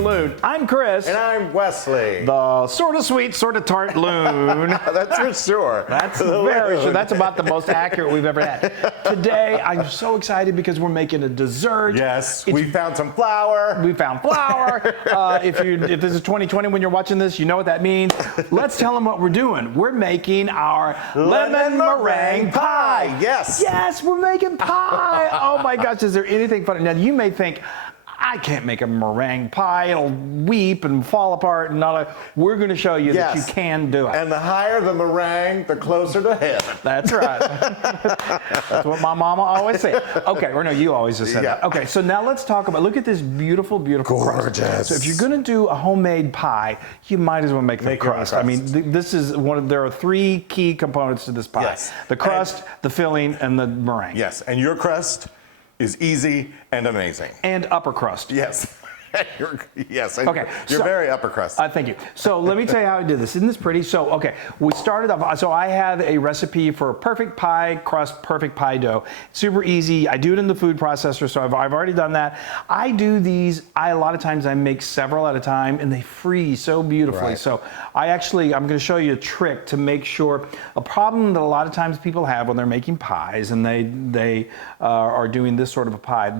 Loon. I'm Chris. And I'm Wesley. The sort of sweet, sort of tart Loon. That's for sure. That's very sure. That's about the most accurate we've ever had. Today, I'm so excited because we're making a dessert. Yes, we found some flour. We found flour. If this is 2020 when you're watching this, you know what that means. Let's tell them what we're doing. We're making our lemon meringue pie. Yes. Yes, we're making pie. Oh my gosh, is there anything funny? Now you may think, I can't make a meringue pie. It'll weep and fall apart and all that. We're going to show you that you can do it. And the higher the meringue, the closer to heaven. That's right. That's what my mama always said. Okay, or no, you always just said that. Okay, so now let's talk about, look at this beautiful, beautiful gorgeous crust. So if you're going to do a homemade pie, you might as well make the crust. I mean, this is there are three key components to this pie. Yes. The crust, the filling, and the meringue. Yes, and your crust is easy and amazing. And upper crust. Yes. Yes. Okay. You're very upper crust. Thank you. So let me tell you how I did this. Isn't this pretty? So, okay, we started off. So I have a recipe for perfect pie crust, perfect pie dough. Super easy. I do it in the food processor, so I've already done that. I do these. A lot of times I make several at a time, and they freeze so beautifully. Right. So I'm going to show you a trick to make sure. A problem that a lot of times people have when they're making pies, and they are doing this sort of a pie.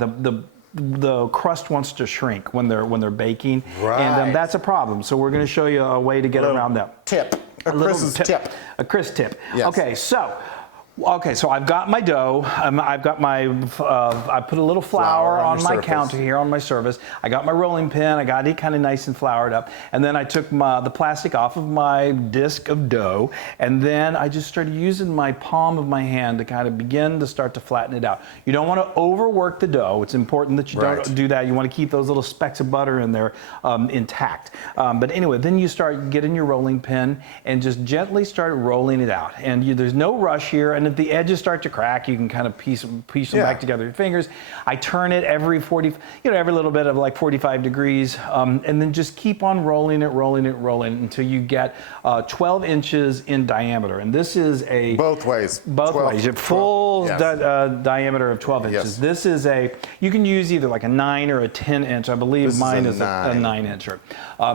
The crust wants to shrink when they're baking, and that's a problem. So we're going to show you a way to get around that. A Chris's tip. A Chris tip. Yes. Okay, so I've got my dough. I've got my, I put a little flour on my counter here on my service. I got my rolling pin. I got it kind of nice and floured up. And then I took the plastic off of my disc of dough. And then I just started using my palm of my hand to kind of begin to start to flatten it out. You don't want to overwork the dough. It's important that you don't do that. You want to keep those little specks of butter in there intact. But anyway, then you start getting your rolling pin and just gently start rolling it out. And there's no rush here. And if the edges start to crack, you can kind of piece them back together with your fingers. I turn it every little bit of like 45 degrees, and then just keep on rolling it until you get 12 inches in diameter. And this is a both ways. Both ways. Full diameter of 12 inches. Yes. This is you can use either like a 9 or a 10 inch. I believe mine is a 9-incher.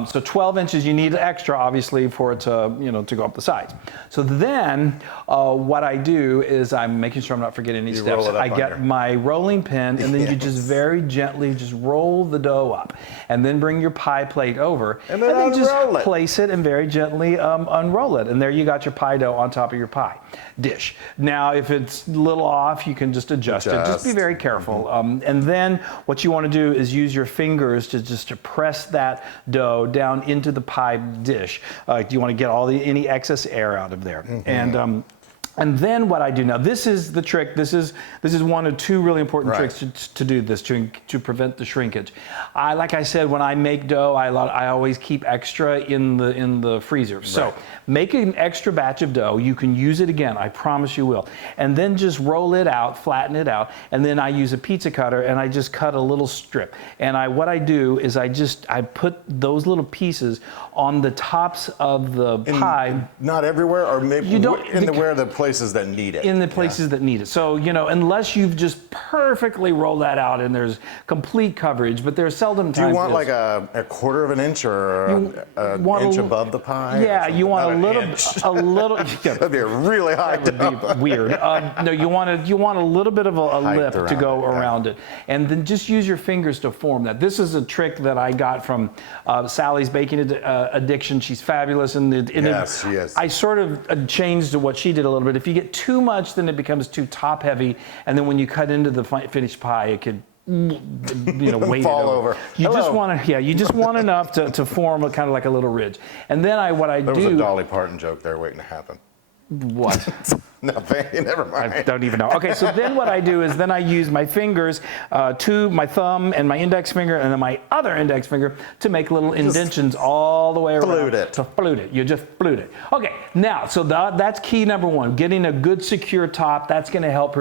So 12 inches, you need extra, obviously, for it to go up the sides. So then what I do is I'm making sure I'm not forgetting any steps. I get my rolling pin, and then you just very gently just roll the dough up, and then bring your pie plate over, and then just place it and very gently unroll it, and there you got your pie dough on top of your pie dish. Now, if it's a little off, you can just adjust it. Just be very careful. And then what you want to do is use your fingers to press that dough down into the pie dish. You want to get any excess air out of there. And then what I do now, this is the trick. This is one of two really important tricks to do this, to prevent the shrinkage. Like I said, when I make dough, I always keep extra in the freezer. So make an extra batch of dough. You can use it again. I promise you will. And then just roll it out, flatten it out, and then I use a pizza cutter and I just cut a little strip. And what I do is I put those little pieces on the tops of the pie. Not everywhere, or maybe where the places that need it. In the places that need it. So, unless you've just perfectly rolled that out and there's complete coverage, but there's seldom times. Do you want like a quarter of an inch or an inch above the pie? Yeah, you want a little. That'd be a really high dough. That would be weird. No, you want a little bit of a lip to go around it. And then just use your fingers to form that. This is a trick that I got from Sally's Baking Addiction. She's fabulous. She is. I sort of changed to what she did a little bit. If you get too much, then it becomes too top heavy, and then when you cut into the finished pie, it could weight fall over. You just want enough to form kind of like a little ridge. And then there was a Dolly Parton joke there waiting to happen. What? Nothing. Never mind. I don't even know. Okay, so then what I do is I use my fingers, my thumb and my index finger, and then my other index finger to make little indentions all the way around. To flute it. You just flute it. Okay, now, so that's key number one, getting a good secure top. That's going to help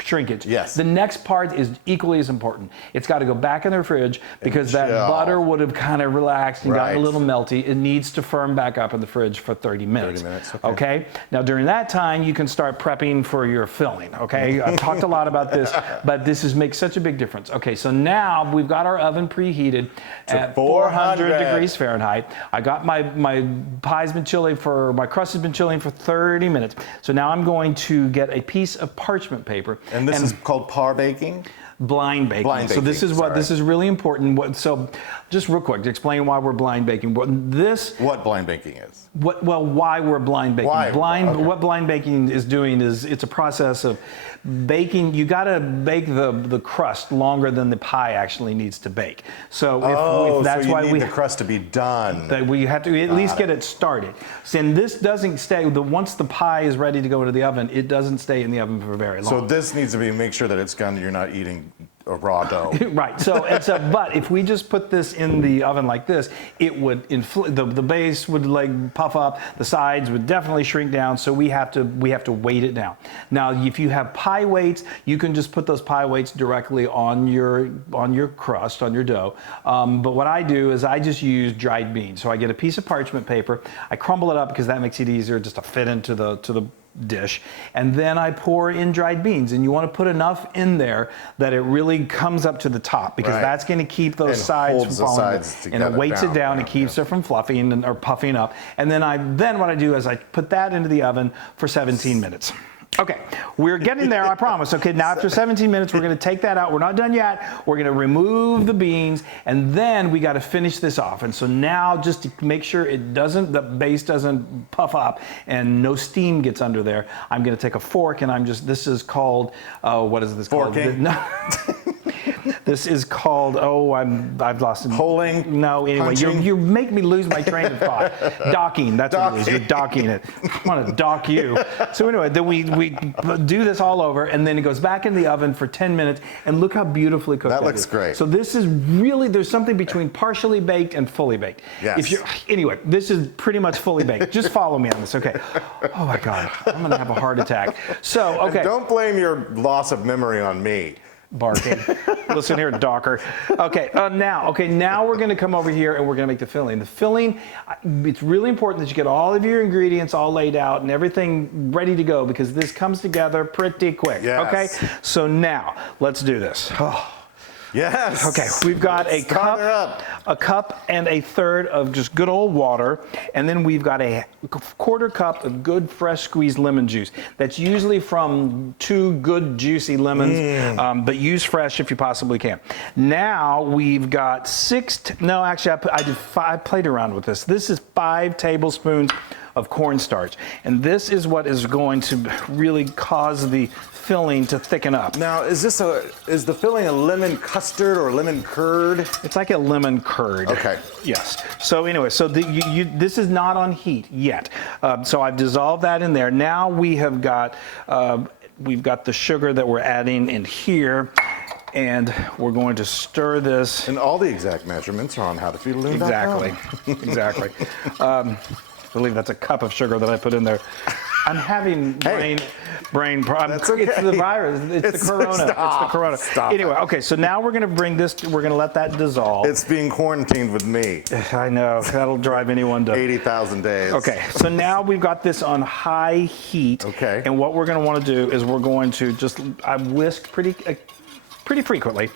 shrinkage. Yes. The next part is equally as important. It's got to go back in the fridge because that butter would have kind of relaxed and gotten a little melty. It needs to firm back up in the fridge for 30 minutes. 30 minutes, okay. Now during that time, you can start prepping for your filling. Okay. I've talked a lot about this, but this makes such a big difference. Okay. So now we've got our oven preheated at 400 degrees Fahrenheit. I got my pie's been chilling my crust has been chilling for 30 minutes. So now I'm going to get a piece of parchment paper. And this is called par baking? Blind baking. So this is really important. So just real quick to explain why we're blind baking. What blind baking is? Why we're blind baking. What blind baking is doing is it's a process of baking. You got to bake the crust longer than the pie actually needs to bake. So if that's why we need the crust to be done. That we have to at least get it started. So, and this doesn't stay. Once the pie is ready to go into the oven, it doesn't stay in the oven for very long. So this needs to make sure that it's done. You're not eating a raw dough. Right. But if we just put this in the oven like this, it would the base would like puff up, the sides would definitely shrink down. So we have to weight it down. Now, if you have pie weights, you can just put those pie weights directly on your crust, on your dough. But what I do is I just use dried beans. So I get a piece of parchment paper, I crumble it up because that makes it easier just to fit into the dish, and then I pour in dried beans, and you want to put enough in there that it really comes up to the top because that's going to keep those sides from falling, and it weights it down and keeps it from fluffing or puffing up. And then what I do is I put that into the oven for 17 minutes. Okay, we're getting there, I promise. Okay, now after 17 minutes, we're going to take that out. We're not done yet. We're going to remove the beans, and then we got to finish this off. And so now, just to make sure the base doesn't puff up and no steam gets under there, I'm going to take a fork, and this is called, what is this called? No. This is called, I've lost it. Polling? No, anyway, you make me lose my train of thought. Docking, that's what it is. You're docking it. I want to dock you. So anyway, then we do this all over, and then it goes back in the oven for 10 minutes, and look how beautifully cooked that looks great. So this is really, there's something between partially baked and fully baked. Yes. Anyway, this is pretty much fully baked. Just follow me on this, okay? Oh my God, I'm going to have a heart attack. So, okay. And don't blame your loss of memory on me. Barking. Listen here, Docker. Okay, now we're going to come over here and we're going to make the filling. The filling, it's really important that you get all of your ingredients all laid out and everything ready to go because this comes together pretty quick. Yes. Okay, so now let's do this. Oh. Yes. Okay, we've got a cup and a third of just good old water, and then we've got a quarter cup of good fresh squeezed lemon juice. That's usually from 2 good juicy lemons, but use fresh if you possibly can. Now we've got I played around with this. This is 5 tablespoons of cornstarch, and this is what is going to really cause the filling to thicken up. Now, is the filling a lemon custard or lemon curd? It's like a lemon curd. Okay. Yes. So anyway, this is not on heat yet. So I've dissolved that in there. Now we've got the sugar that we're adding in here. And we're going to stir this. And all the exact measurements are on howtofeedaloon.com. Exactly. I believe that's a cup of sugar that I put in there. I'm having brain problems. That's okay. It's the virus. It's the corona. It's the corona. Anyway, okay, so now we're going to bring this, we're going to let that dissolve. It's being quarantined with me. I know. That'll drive anyone to 80,000 days. Okay, so now we've got this on high heat. Okay. And what we're going to want to do is we're going to I've whisked pretty frequently.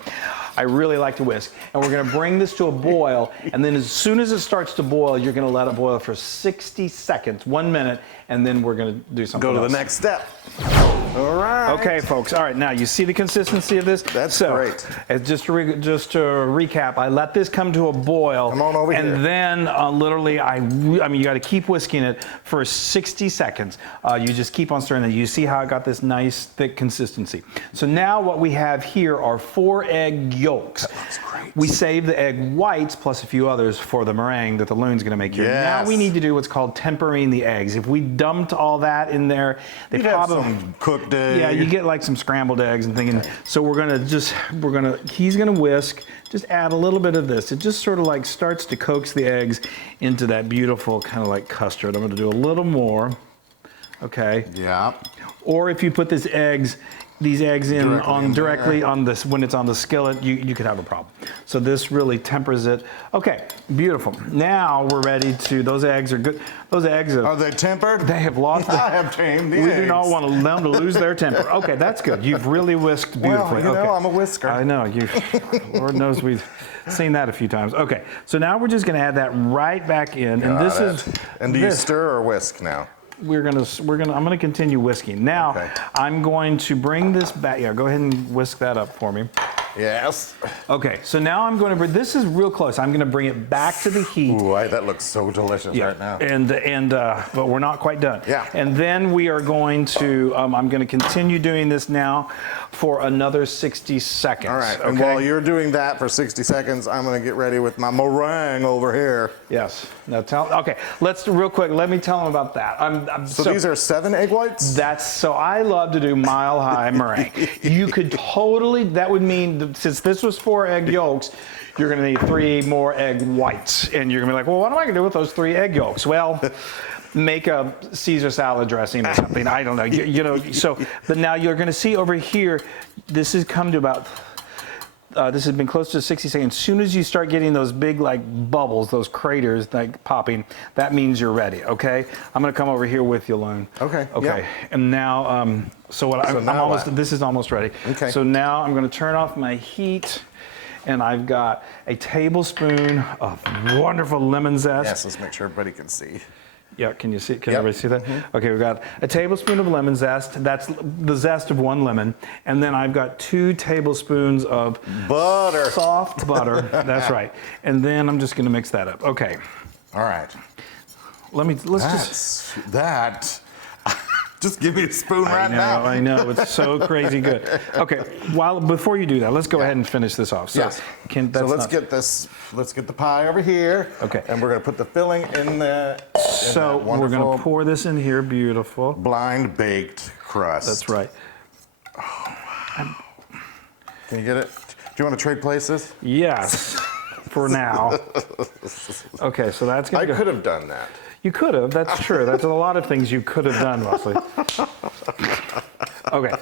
I really like to whisk. And we're going to bring this to a boil, and then as soon as it starts to boil, you're going to let it boil for 60 seconds, 1 minute, and then we're going to do something else. Go to the next step. All right. Okay, folks. All right, now you see the consistency of this? That's great. Just to recap, I let this come to a boil. Come on over here. And then literally, I mean, you got to keep whisking it for 60 seconds. You just keep on stirring it. You see how I got this nice thick consistency. So now what we have here are 4 egg yolks. That looks great. We save the egg whites plus a few others for the meringue that the Loon's going to make here. Yes. Now we need to do what's called tempering the eggs. If we dumped all that in there, they probably have some cooked eggs. Yeah, you get like some scrambled eggs and thinking. Okay. So he's gonna whisk. Just add a little bit of this. It just sort of like starts to coax the eggs into that beautiful kind of like custard. I'm gonna do a little more. Okay. Yeah. Or if you put these eggs these eggs in directly on this when it's on the skillet, you could have a problem. So this really tempers it. Okay, beautiful. Now we're ready to. Those eggs are good. Those eggs are they tempered? They have lost. I have tamed the eggs. We do not want them to lose their temper. Okay, that's good. You've really whisked beautifully. Well, you know, I'm a whisker. I know you. Lord knows we've seen that a few times. Okay, so now we're just going to add that right back in, and this is. And do you stir or whisk now? I'm gonna continue whisking. Now, I'm going to bring this back. Yeah, go ahead and whisk that up for me. Yes. Okay, so now I'm going to bring, this is real close. I'm gonna bring it back to the heat. Ooh, that looks so delicious right now. But we're not quite done. Yeah. And then we are going to, I'm gonna continue doing this now for another 60 seconds. All right, okay? and while you're doing that for 60 seconds, I'm gonna get ready with my meringue over here. Yes. Now okay, real quick, let me tell them about that. So these are 7 egg whites? So I love to do mile high meringue. You could totally, that would mean, since this was 4 egg yolks, you're gonna need 3 more egg whites. And you're gonna be like, well, what am I gonna do with those 3 egg yolks? Well, make a Caesar salad dressing or something. I don't know. You know. So, but now you're going to see over here. This has come to about. This has been close to 60 seconds. As soon as you start getting those big like bubbles, those craters like popping, that means you're ready. Okay. I'm going to come over here with you, Loon. Okay. Okay. Yeah. And now, this is almost ready. Okay. So now I'm going to turn off my heat. And I've got a tablespoon of wonderful lemon zest. Yes, let's make sure everybody can see. Yeah, can you see? Can everybody see that? Okay, we've got a tablespoon of lemon zest. That's the zest of 1 lemon. And then I've got 2 tablespoons of butter. Soft butter. That's right. And then I'm just going to mix that up. Okay. All right. Just give me a spoon right now. I know. It's so crazy good. Okay. Before you do that, let's go ahead and finish this off. So, yes. Let's get the pie over here. Okay. And we're going to put the filling in the. So we're going to pour this in here. Beautiful. Blind baked crust. That's right. Can you get it? Do you want to trade places? Yes. For now. Okay. So that's going to. I could have done that. You could have. That's true. That's a lot of things you could have done, Wesley. Okay.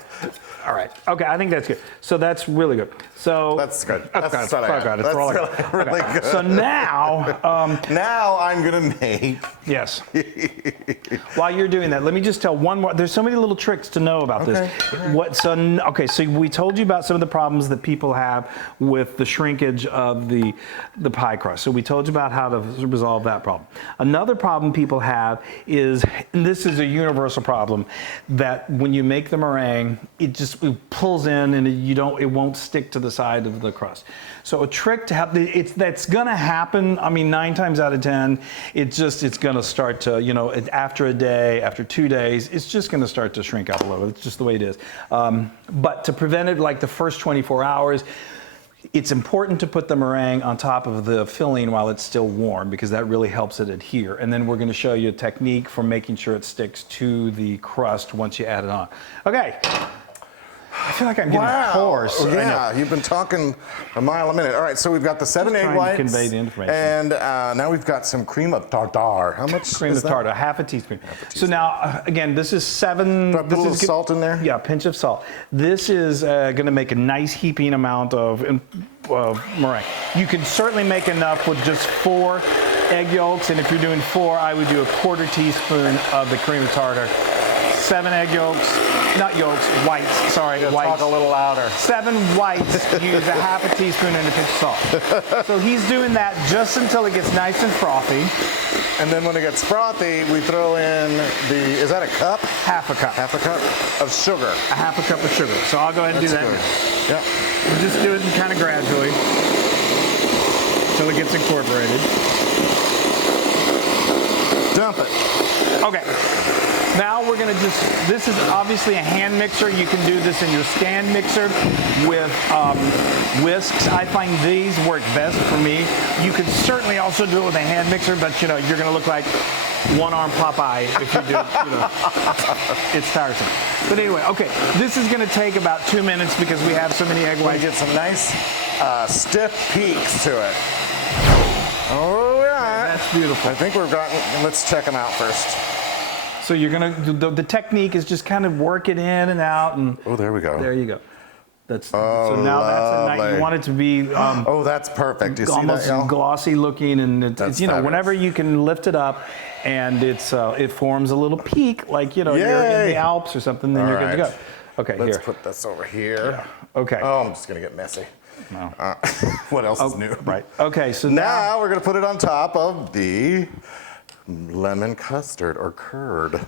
All right. Okay. I think that's good. So that's really good. So that's good. That's really good. So now, now I'm gonna make. Yes. While you're doing that, let me just tell one more. There's so many little tricks to know about this. So we told you about some of the problems that people have with the shrinkage of the pie crust. So we told you about how to resolve that problem. Another problem people have is, and this is a universal problem, that when you make the meringue, it pulls in and it won't stick to the side of the crust. So a trick to have that's gonna happen. I mean, 9 times out of 10, it's gonna start to, after a day, after 2 days, it's just gonna start to shrink up a little. It's just the way it is. But to prevent it, like the first 24 hours, it's important to put the meringue on top of the filling while it's still warm, because that really helps it adhere. And then we're going to show you a technique for making sure it sticks to the crust once you add it on. Okay. I feel like I'm getting hoarse. Yeah, you've been talking a mile a minute. All right, so we've got the 7 egg whites. To convey the information. And now we've got some cream of tartar. How much cream of tartar? Half a teaspoon. So now, again, this is 7. Do I put a little salt in there? Yeah, a pinch of salt. This is going to make a nice heaping amount of meringue. You can certainly make enough with just 4 egg yolks, and if you're doing 4, I would do a 1/4 teaspoon of the cream of tartar. 7 egg yolks, not yolks, whites, sorry, whites. Talk a little louder. 7 whites, use a half a teaspoon and a pinch of salt. So he's doing that just until it gets nice and frothy. And then when it gets frothy, we throw in is that a cup? Half a cup. Half a cup of sugar. A half a cup of sugar. So I'll go ahead and do that now. Yeah. We'll just do it kind of gradually until it gets incorporated. Dump it. Okay. Now we're going to this is obviously a hand mixer. You can do this in your stand mixer with whisks. I find these work best for me. You can certainly also do it with a hand mixer, but you're going to look like one-arm Popeye if you do it. It's tiresome. But anyway, okay, this is going to take about 2 minutes because we have so many egg whites. Get some nice stiff peaks to it. All right. That's beautiful. I think let's check them out first. So you're gonna, the technique is just kind of work it in and out, and Oh, there we go. there you go. That's so now that's a nice. You want it to be oh, that's perfect. You see almost that, y'all? glossy looking, and it's you know, fabulous. whenever you can lift it up, and it forms a little peak, like you know you're in the Alps or something, then you're good to go. Okay, Let's here. put this over here. Yeah. Okay. Oh, I'm just gonna get messy. No. What else is new? Right. Okay. So Now we're gonna put it on top of the lemon custard or curd.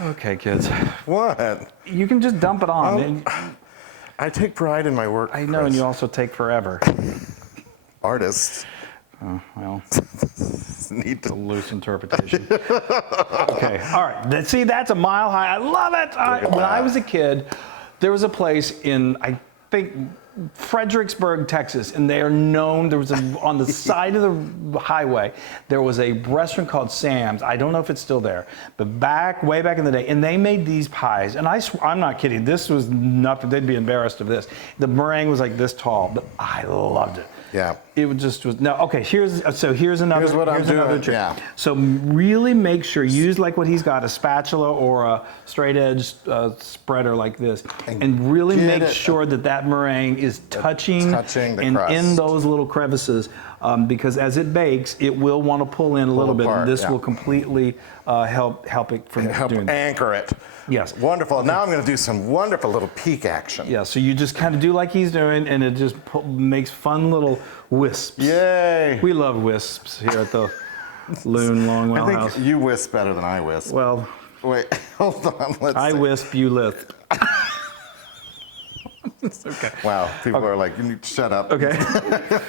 Okay, kids. What? You can just dump it on. I take pride in my work. I know, Chris. and you also take forever. Artists Oh, well, need it's a to. loose interpretation. Okay, all right. See, that's a mile high. I love it. When I was a kid, there was a place in, I think, Fredericksburg, Texas, and they are known. There was on the side of the highway, there was a restaurant called Sam's. I don't know if it's still there, but way back in the day, and they made these pies. And I'm not kidding. This was nothing. They'd be embarrassed of this. The meringue was like this tall, but I loved it. Yeah. It was no. Okay, here's another. Here's what I'm doing, another trick. yeah. So really make sure use like what he's got, a spatula or a straight edge spreader like this, and really get make it sure that meringue is touching the and crust. in those little crevices, because as it bakes, it will want to pull in a little bit, apart, and this yeah. will completely help it from doing that. Anchor it. Yes. Wonderful. Now I'm going to do some wonderful little peak action. Yeah. So you just kind of do like he's doing, and it just makes fun little wisps. Yay. We love wisps here at the Loon Longwell I think House. you wisp better than I wisp. Well, Wait, hold on. Let's I see. wisp, you lift. It's okay. Wow, people are like, you need to shut up. Okay.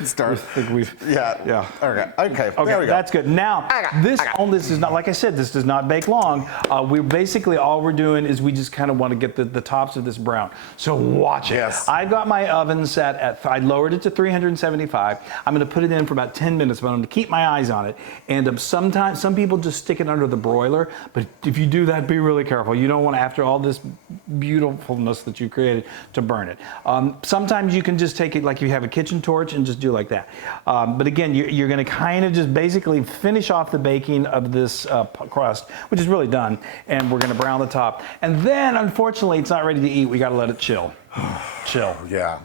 Start. I think we've. Yeah. Yeah. Okay. There Okay, we go. that's good. Now, this is not, like I said, this does not bake long. We basically, all we're doing is we just kind of want to get the tops of this brown. So watch it. Yes. I've got my oven set at, I lowered it to 375. I'm going to put it in for about 10 minutes, but I'm going to keep my eyes on it. And sometimes, some people just stick it under the broiler, but if you do that, be really careful. You don't want to, after all this beautifulness that you created, to burn it. Sometimes you can just take it like you have a kitchen torch and just do like that. But again, you're going to kind of just basically finish off the baking of this crust, which is really done, and we're going to brown the top. And then, unfortunately, it's not ready to eat. We got to let it chill. Chill. Yeah.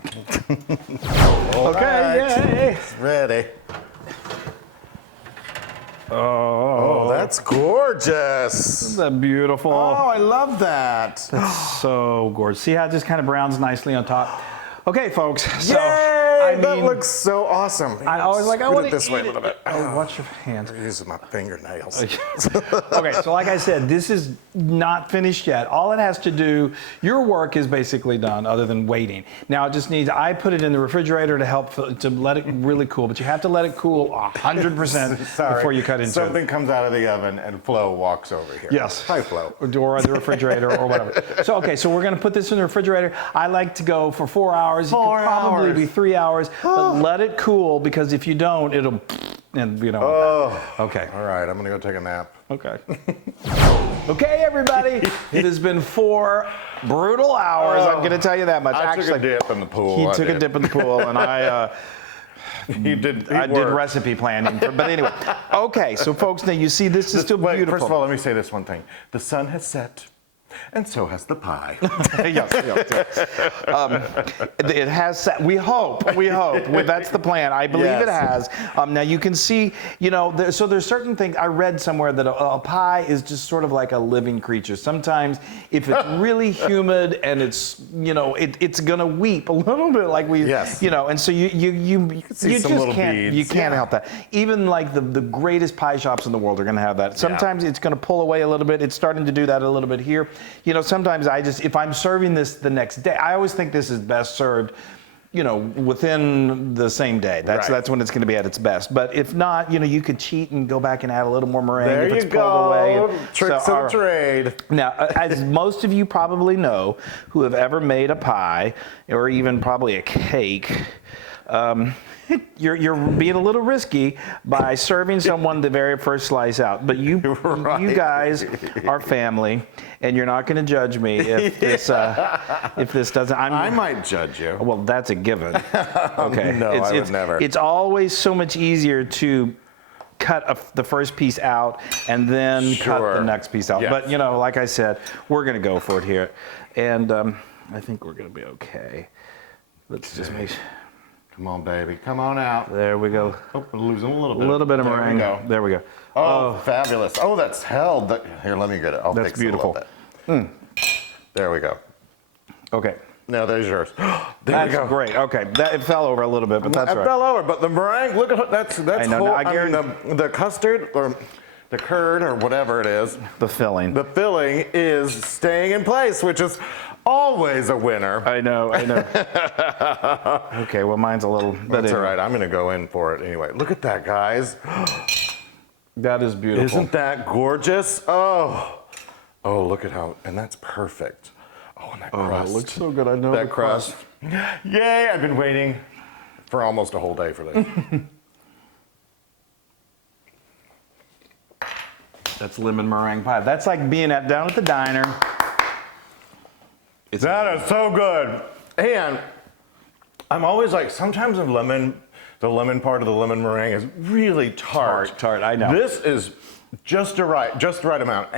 Okay, yay. It's ready. Oh, that's gorgeous. isn't that beautiful? Oh, I love that. So gorgeous. See how it just kind of browns nicely on top? Okay, folks. So, Yay! That mean, looks so awesome. I always like, I Scoot want it to this way a eat little bit. Oh, watch your hands. I'm using my fingernails. Okay, so like I said, this is not finished yet. All it has to do, your work is basically done other than waiting. Now it just needs, I put it in the refrigerator to help, to let it really cool, but you have to let it cool 100% before you cut into Something it. comes out of the oven and Flo walks over here. Yes. Hi, Flo. Or the refrigerator or whatever. So, okay, so we're gonna put this in the refrigerator. I like to go for 4 hours. It could probably be 3 hours, but let it cool, because if you don't, it'll, and you know. Oh. Okay. All right, I'm going to go take a nap. Okay. Okay, everybody. It has been 4 brutal hours. I'm going to tell you that much. I took a dip in the pool. He took a dip in the pool, and I did recipe planning. But anyway, okay. So, folks, now you see this is still beautiful. First of all, let me say this one thing. The sun has set, and so has the pie. Yes. It has set. We hope. Well, that's the plan. I believe it has. Now you can see, you know, so there's certain things. I read somewhere that a pie is just sort of like a living creature. Sometimes if it's really humid and it's, you know, it's gonna weep a little bit, like we, you know, and so you just can't, you can't help that. Even like the greatest pie shops in the world are gonna have that. Sometimes it's gonna pull away a little bit. It's starting to do that a little bit here. You know, sometimes if I'm serving this the next day, I always think this is best served, you know, within the same day. That's when it's going to be at its best. But if not, you know, you could cheat and go back and add a little more meringue there if it's you pulled go. away. Tricks of the trade. Now, as most of you probably know, who have ever made a pie or even probably a cake, you're being a little risky by serving someone the very first slice out. But you guys are family, and you're not going to judge me if this doesn't. I might judge you. Well, that's a given. Okay. No, I would never. It's always so much easier to cut the first piece out and then cut the next piece out. Yes. But, you know, like I said, we're going to go for it here. And I think we're going to be okay. Let's just make sure. Come on, baby. Come on out. There we go. Oh, we're losing a little bit. A little bit of meringue. There we go. Oh, fabulous. Oh, that's held. Here, let me get it. I'll That's fix beautiful. it a little bit. There we go. Okay. Now there's yours. There That's we go. great. Okay. It fell over a little bit, but that's It right. fell over, but the meringue, look at that's I know. whole, Now, I mean, the custard or the curd or whatever it is, The filling. the filling is staying in place, which is always a winner. I know. Okay, well, mine's a little. That's all right. I'm going to go in for it anyway. Look at that, guys. That is beautiful. Isn't that gorgeous? Oh, look at how, and that's perfect. Oh, and that crust. It looks so good. I know That the crust. Yay, I've been waiting for almost a whole day for this. That's lemon meringue pie. That's like being down at the diner. That is so good. And I'm always like, sometimes the lemon part of the lemon meringue is really tart. Tart, I know. This is just the right amount.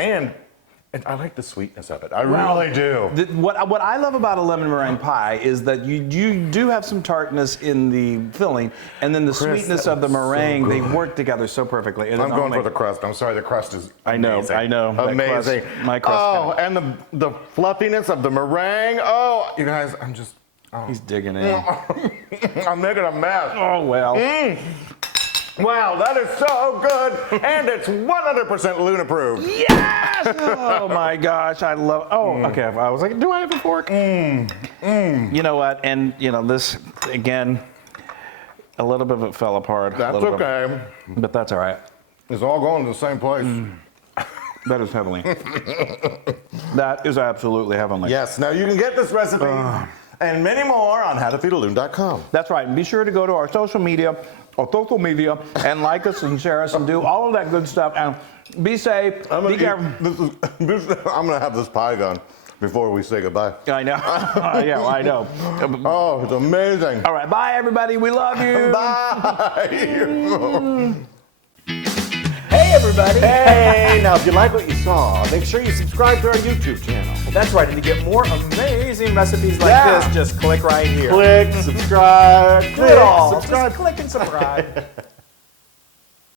And I like the sweetness of it. I really do. What I love about a lemon meringue pie is that you do have some tartness in the filling, and then the sweetness of the meringue, they work together so perfectly. And I'm going for the crust. I'm sorry, the crust is amazing. I know. That Amazing. crust, my crust. Oh, and the fluffiness of the meringue. Oh, you guys, I'm just... Oh. He's digging in. I'm making a mess. Oh, well. Wow, that is so good, and it's 100% Loon approved. Yes! Oh my gosh, I love. Oh, okay. I was like, do I have a fork? You know what? And you know this again. A little bit of it fell apart. That's okay. But that's all right. It's all going to the same place. That is heavenly. That is absolutely heavenly. Yes. Now you can get this recipe and many more on howtofeedaloon.com. That's right. And be sure to go to our social media and like us and share us and do all of that good stuff. And be safe. Be careful. I'm going to have this pie done before we say goodbye. I know. Yeah, well, I know. Oh, it's amazing. All right. Bye, everybody. We love you. Bye. Hey, everybody. Hey, now if you like what you saw, make sure you subscribe to our YouTube channel. That's right. And to get more amazing recipes like Yeah. this, just click right here. Click, subscribe, Do it all. subscribe. Just click and subscribe.